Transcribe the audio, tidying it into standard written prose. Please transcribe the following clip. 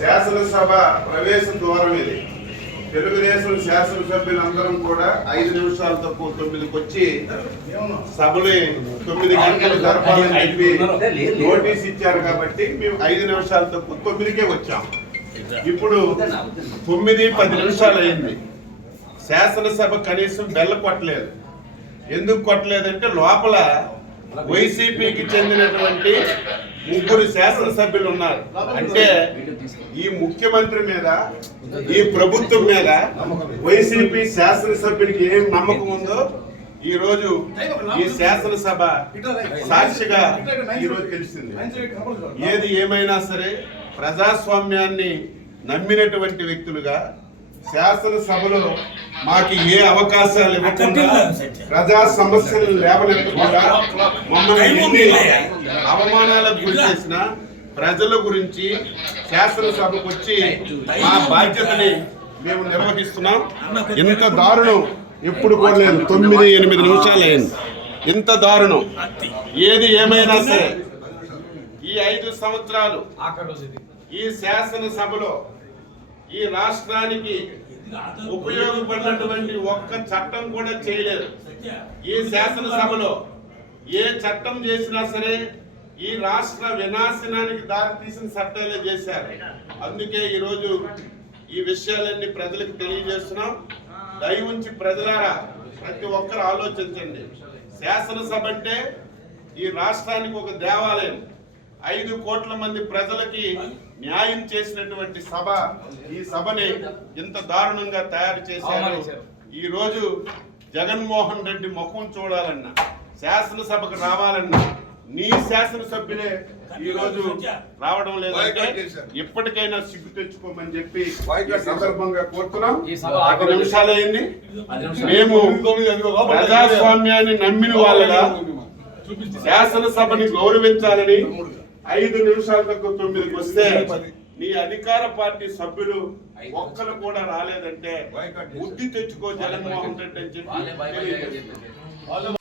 శాసనసభ ప్రవేశ ద్వారం ఇది. తెలుగుదేశం శాసనసభ్యులందరం కూడా 5 నిమిషాలు తక్కువ 9కి వచ్చి సభలు 9 గంటలు జరపాలని చెప్పి నోటీస్ ఇచ్చారు కాబట్టి మేము 5 నిమిషాలు తక్కువ 9కే వచ్చాం. ఇప్పుడు 9:10 నిమిషాలు అయింది. శాసనసభ కనీసం బెల్ల కొట్టలేదు. ఎందుకు కొట్టలేదంటే లోపల వైసీపీకి చెందినటువంటి 3 శాసనసభ్యులు ఉన్నారు. అంటే ఈ ముఖ్యమంత్రి మీద, ఈ ప్రభుత్వం మీద వైసీపీ శాసనసభ్యునికి ఏం నమ్మకం ఉందో ఈ రోజు ఈ శాసనసభ సాక్షిగా ఈరోజు తెలిసింది. ఏది ఏమైనా సరే ప్రజాస్వామ్యాన్ని నమ్మినటువంటి వ్యక్తులుగా శాసనసభలో మాకు ఏ అవకాశాలు ఇవ్వకుండా, ప్రజా సమస్యలు లేవనెత్తకుండా, మమ్మల్ని ఎన్ని అవమానాలకు గురి చేసిన ప్రజల గురించి శాసనసభకు వచ్చి మా బాధ్యతని మేము నిర్వహిస్తున్నాం. ఇంత దారుణం ఎప్పుడు కూడా లేదు. 9-8 నిమిషాలు అయింది. ఇంత దారుణం ఏది ఏమైనా సరే ఈ 5 సంవత్సరాలు ఈ శాసనసభలో ఈ రాష్ట్రానికి ఉపయోగపడినటువంటి ఒక్క చట్టం కూడా చేయలేదు. ఈ శాసనసభలో ఏ చట్టం చేసినా సరే ఈ రాష్ట్ర వినాశనానికి దారితీసిన చట్టాలే చేశారు. అందుకే ఈరోజు ఈ విషయాలన్నీ ప్రజలకు తెలియజేస్తున్నాం. దయ ఉంచి ప్రజలారా ప్రతి ఒక్కరు ఆలోచించండి. శాసనసభ అంటే ఈ రాష్ట్రానికి ఒక దేవాలయం. 5 కోట్ల మంది ప్రజలకి న్యాయం చేసినటువంటి సభ. ఈ సభని ఇంత దారుణంగా తయారు చేశారు. ఈ రోజు జగన్మోహన్ రెడ్డి ముఖం చూడాలన్నా, శాసనసభకు రావాలన్నా నీ శాసనసభ్యులే ఈ రోజు రావడం లేదంటే ఇప్పటికైనా సిగ్గు తెచ్చుకోమని చెప్పి ఈ సందర్భంగా కోరుతున్నాం. 10 నిమిషాలు అయింది. మేము ప్రజాస్వామ్యాన్ని నమ్మిన వాళ్ళగా శాసనసభని గౌరవించాలని 5 నిమిషాల తక్కువ 9కి వస్తే నీ అధికార పార్టీ సభ్యులు ఒక్కరు కూడా రాలేదంటే బుద్ధి తెచ్చుకో జగన్మోహన్ రెడ్డి అని చెప్పి